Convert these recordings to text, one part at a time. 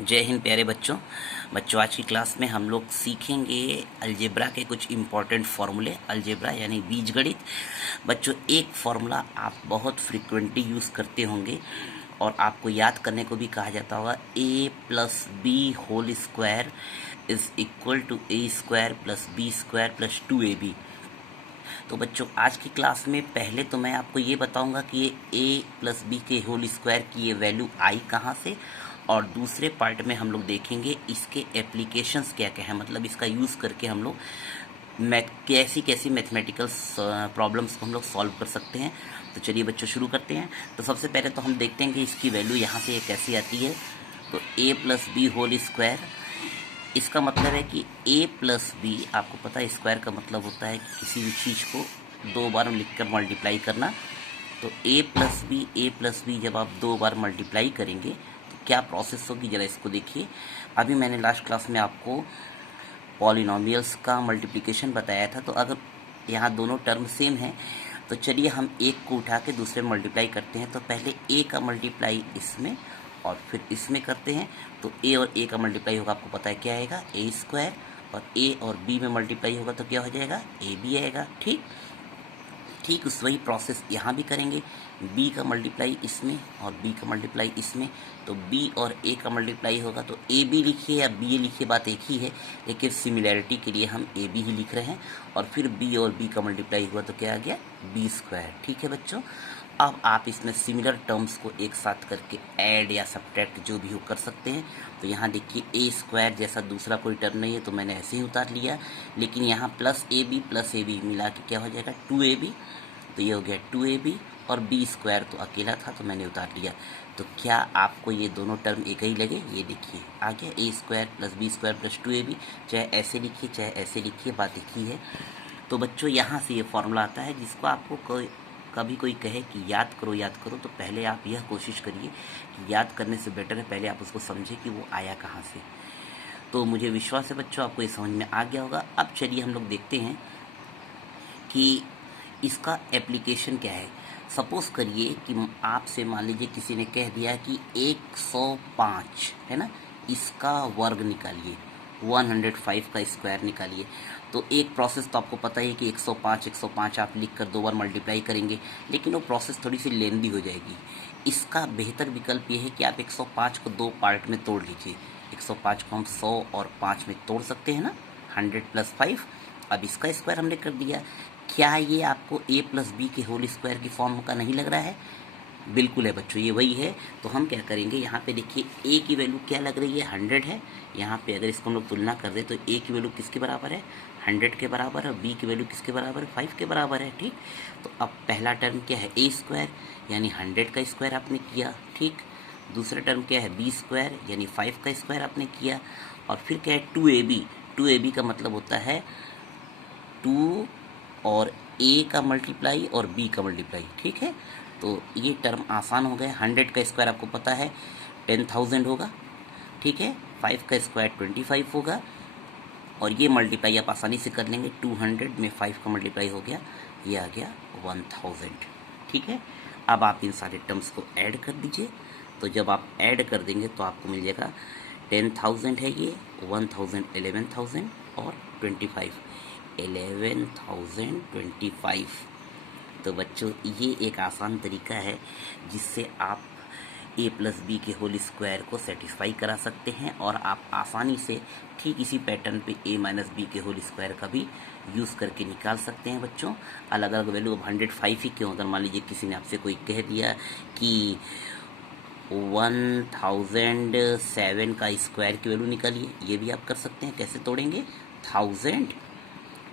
जय हिंद प्यारे बच्चों। आज की क्लास में हम लोग सीखेंगे अलजेब्रा के कुछ इम्पॉर्टेंट फार्मूले। अलजेब्रा यानी बीजगणित। बच्चों, एक फार्मूला आप बहुत फ्रिक्वेंटली यूज़ करते होंगे और आपको याद करने को भी कहा जाता होगा, a plus b whole square is equal to a square plus b square plus 2ab। तो बच्चों, आज की क्लास में पहले तो मैं आपको ये बताऊंगा कि ये a प्लस बी के होल स्क्वायर की ये वैल्यू आई कहाँ से, और दूसरे पार्ट में हम लोग देखेंगे इसके एप्लीकेशंस क्या क्या है, मतलब इसका यूज़ करके हम लोग कैसी कैसी मैथमेटिकल प्रॉब्लम्स को हम लोग सॉल्व कर सकते हैं। तो चलिए बच्चों शुरू करते हैं। तो सबसे पहले तो हम देखते हैं कि इसकी वैल्यू यहाँ से कैसी आती है। तो a plus b whole square, इसका मतलब है कि a प्लस बी, आपको पता है स्क्वायर का मतलब होता है कि किसी भी चीज़ को दो बार लिखकर मल्टीप्लाई करना। तो a प्लस बी जब आप दो बार मल्टीप्लाई करेंगे तो क्या प्रोसेस होगी, ज़रा इसको देखिए। अभी मैंने लास्ट क्लास में आपको पॉलिनोमियल्स का मल्टीप्लिकेशन बताया था। तो अगर यहाँ दोनों टर्म सेम हैं तो चलिए हम एक को उठा के दूसरे में मल्टीप्लाई करते हैं। तो पहले a का मल्टीप्लाई इसमें और फिर इसमें करते हैं। तो a और a का मल्टीप्लाई होगा, आपको पता है क्या आएगा, a स्क्वायर, और a और b में मल्टीप्लाई होगा तो क्या हो जाएगा, ab आएगा। ठीक वही प्रोसेस यहाँ भी करेंगे। b का मल्टीप्लाई इसमें और b का मल्टीप्लाई इसमें। तो b और a का मल्टीप्लाई होगा तो ab लिखिए या b लिखिए, बात एक ही है, लेकिन सिमिलैरिटी के लिए हम ab ही लिख रहे हैं। और फिर b और b का मल्टीप्लाई हुआ तो क्या आ गया, b स्क्वायर। ठीक है बच्चों, अब आप इसमें सिमिलर टर्म्स को एक साथ करके ऐड या सब्ट्रैक्ट जो भी हो कर सकते हैं। तो यहाँ देखिए a स्क्वायर जैसा दूसरा कोई टर्म नहीं है तो मैंने ऐसे ही उतार लिया, लेकिन यहाँ प्लस ए बी मिला के क्या हो जाएगा, 2ab। तो ये हो गया 2ab, और b स्क्वायर तो अकेला था तो मैंने उतार लिया। तो क्या आपको ये दोनों टर्म एक ही लगे, ये देखिए आ गया a square plus b square plus 2ab। चाहे ऐसे लिखिए चाहे ऐसे लिखिए, बात एक ही है। तो बच्चों, यहाँ से ये फॉर्मूला आता है जिसको आपको कभी कोई कहे कि याद करो, तो पहले आप यह कोशिश करिए कि याद करने से बेटर है पहले आप उसको समझें कि वो आया कहाँ से। तो मुझे विश्वास है बच्चों आपको ये समझ में आ गया होगा। अब चलिए हम लोग देखते हैं कि इसका एप्लीकेशन क्या है। सपोज करिए कि आपसे मान लीजिए किसी ने कह दिया कि 105 है ना, इसका वर्ग निकालिए, 105 का स्क्वायर निकालिए। तो एक प्रोसेस तो आपको पता ही कि 105 आप लिख कर दो बार मल्टीप्लाई करेंगे, लेकिन वो प्रोसेस थोड़ी सी लेंदी हो जाएगी। इसका बेहतर विकल्प ये है कि आप 105 को दो पार्ट में तोड़ लीजिए। 105 को हम 100 और 5 में तोड़ सकते हैं ना, 100 प्लस 5। अब इसका स्क्वायर हमने कर दिया। क्या ये आपको a प्लस बी के होल स्क्वायर की फॉर्म का नहीं लग रहा है? बिल्कुल है बच्चों, ये वही है। तो हम क्या करेंगे, यहाँ पे देखिए a की वैल्यू क्या लग रही है, 100 है। यहाँ पे अगर इसको हम लोग तुलना कर दें तो a की वैल्यू किसके बराबर है, 100 के बराबर है। b की वैल्यू किसके बराबर है, 5 के बराबर है। ठीक, तो अब पहला टर्म क्या है, a स्क्वायर यानी 100 का स्क्वायर आपने किया। ठीक, दूसरा टर्म क्या है, b स्क्वायर यानी 5 का स्क्वायर आपने किया। और फिर क्या है, 2ab का मतलब होता है 2 और a का मल्टीप्लाई और b का मल्टीप्लाई। ठीक है, तो ये टर्म आसान हो गया। 100 का स्क्वायर आपको पता है 10,000 होगा। ठीक है, 5 का स्क्वायर 25 होगा, और ये मल्टीप्लाई आप आसानी से कर लेंगे। 200 में 5 का मल्टीप्लाई हो गया, ये आ गया 1000। ठीक है, अब आप इन सारे टर्म्स को ऐड कर दीजिए। तो जब आप ऐड कर देंगे तो आपको मिल जाएगा 10,000 है ये, 1000 11,000 और 25 11,025। तो बच्चों, ये एक आसान तरीका है जिससे आप a प्लस बी के होल स्क्वायर को सेटिस्फाई करा सकते हैं, और आप आसानी से ठीक इसी पैटर्न पे a माइनस बी के होल स्क्वायर का भी यूज़ करके निकाल सकते हैं बच्चों। अलग अलग वैल्यू, अब 105 ही क्यों, अगर मान लीजिए किसी ने आपसे कोई कह दिया कि 1007 का स्क्वायर की वैल्यू निकालिए, ये भी आप कर सकते हैं। कैसे तोड़ेंगे, 1000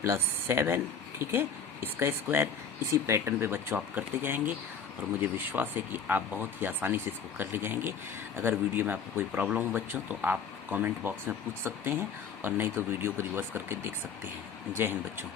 प्लस 7, ठीक है, इसका स्क्वायर। इसी पैटर्न पे बच्चों आप करते जाएंगे, और मुझे विश्वास है कि आप बहुत ही आसानी से इसको कर ले जाएंगे। अगर वीडियो में आपको कोई प्रॉब्लम हो बच्चों तो आप कमेंट बॉक्स में पूछ सकते हैं, और नहीं तो वीडियो को रिवर्स करके देख सकते हैं। जय हिंद बच्चों।